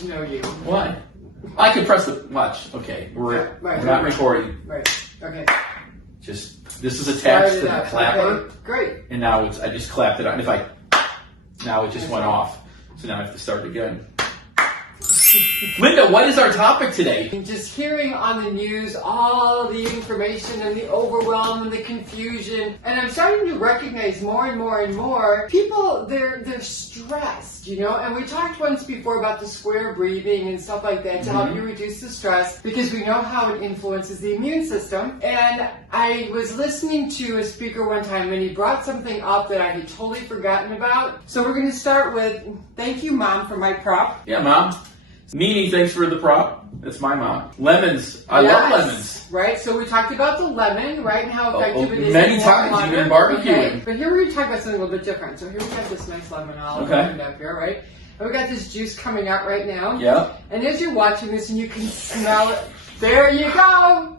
to know you. Why? I can press the watch. Okay, we're not recording. Right. Okay. Just this is attached to the clapper. Okay. Great. And now I just clapped it on. Now it just went off. So now I have to start again. Linda, what is our topic today? Just hearing on the news all the information and the overwhelm and the confusion, and I'm starting to recognize more and more and more people, they're stressed, you know, and we talked once before about the square breathing and stuff like that to help you reduce the stress, because we know how it influences the immune system. And I was listening to a speaker one time and he brought something up that I had totally forgotten about. So we're going to start with, thank you, Mom, for my prop. Yeah, Mom. Mimi, thanks for the prop. That's my mom. Lemons. I love lemons. Right, so we talked about the lemon, right, and how effective it is. Many times, even barbecue. Okay. But here we're going to talk about something a little bit different. So here we got this nice lemon all opened up here, right? And we got this juice coming out right now. Yeah. And as you're watching this and you can smell it, there you go.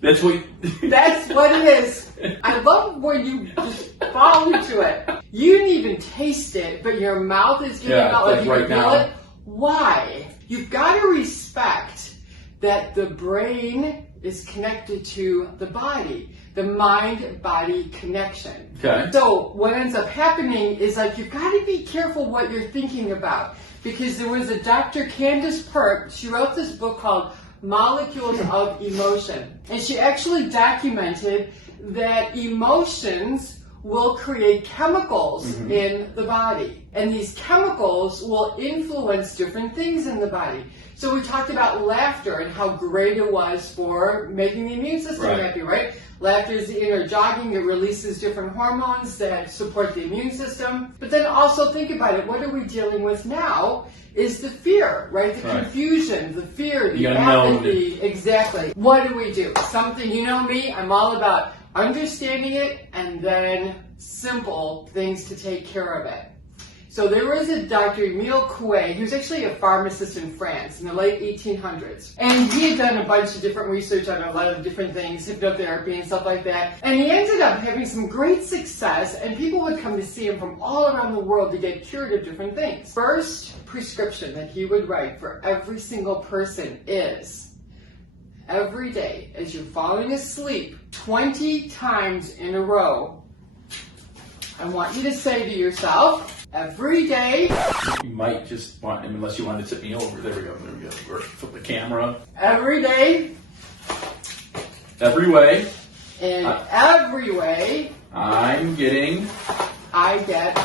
That's what it is. I love when you just fall into it. You didn't even taste it, but your mouth is giving out like you right can feel now. it. Why? You've got to respect that the brain is connected to the body, the mind-body connection. Okay. So what ends up happening is like you've got to be careful what you're thinking about, because there was a Dr. Candace Pert, she wrote this book called Molecules of Emotion, and she actually documented that emotions will create chemicals in the body, and these chemicals will influence different things in the body. So we talked about laughter and how great it was for making the immune system happy, right? Laughter is the inner jogging. It releases different hormones that support the immune system. But then also think about it. What are we dealing with now is the fear, right? The confusion, the fear, the apathy. Exactly. What do we do? Something, you know me, I'm all about understanding it and then simple things to take care of it. So there was a Dr. Emile Coué, he was actually a pharmacist in France in the late 1800s. And he had done a bunch of different research on a lot of different things, hypnotherapy and stuff like that. And he ended up having some great success, and people would come to see him from all around the world to get cured of different things. First prescription that he would write for every single person is, every day as you're falling asleep, 20 times in a row, I want you to say to yourself, every day. You might just want, unless you want to tip me over. There we go. Or flip the camera. Every day. Every way. In every way. I get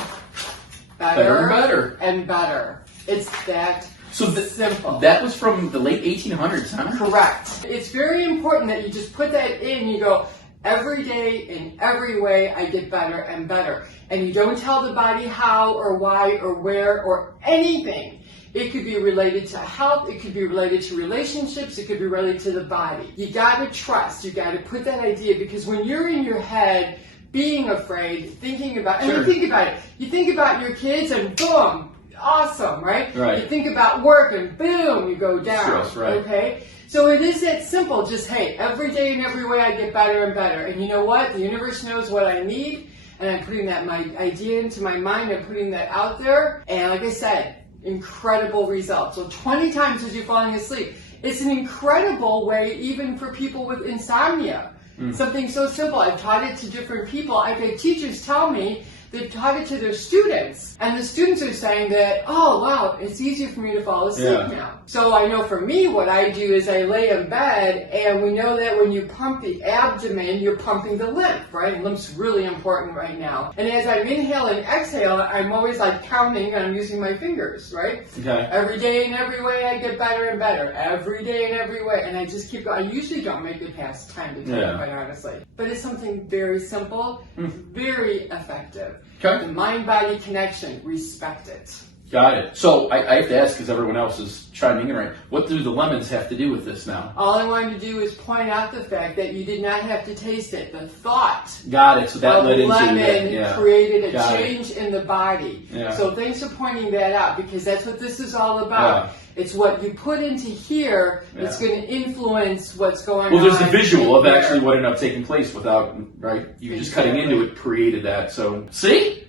better and better. It's that simple. That was from the late 1800s, huh? Correct. It's very important that you just put that in. You go, every day, in every way, I get better and better. And you don't tell the body how or why or where or anything. It could be related to health, it could be related to relationships, it could be related to the body. You gotta trust, you gotta put that idea, because when you're in your head, being afraid, thinking about, and you think about it, you think about your kids and boom, awesome, right? You think about work and boom, you go down, okay? So it is that simple, just hey, every day and every way I get better and better. And you know what? The universe knows what I need, and I'm putting that my idea into my mind, I'm putting that out there, and like I said, incredible results. So 20 times as you're falling asleep. It's an incredible way even for people with insomnia. Something so simple. I've taught it to different people. I've had teachers tell me they've taught it to their students, and the students are saying that, oh wow, it's easier for me to fall asleep now. So I know for me, what I do is I lay in bed, and we know that when you pump the abdomen, you're pumping the lymph, right? And lymph's really important right now. And as I'm inhale and exhale, I'm always like counting, and I'm using my fingers, right? Every day and every way I get better and better. Every day and every way. And I just keep going. I usually don't make it past 10 to 10, quite honestly. But it's something very simple, very effective. The mind-body connection, respect it. Got it. So I have to ask, because everyone else is chiming in, right? What do the lemons have to do with this now? All I wanted to do is point out the fact that you did not have to taste it. The thought Got it. So that led into lemon created a change in the body. So thanks for pointing that out, because that's what this is all about. It's what you put into here that's going to influence what's going on. Well, there's the visual of actually what ended up taking place without, right? You just cutting into it created that. So, see?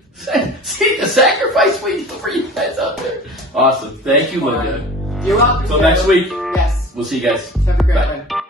See the sacrifice we do for you guys out there. Awesome. Thank you, Linda. You're welcome. Until next week, Yes. we'll see you guys. Have a great Bye. one.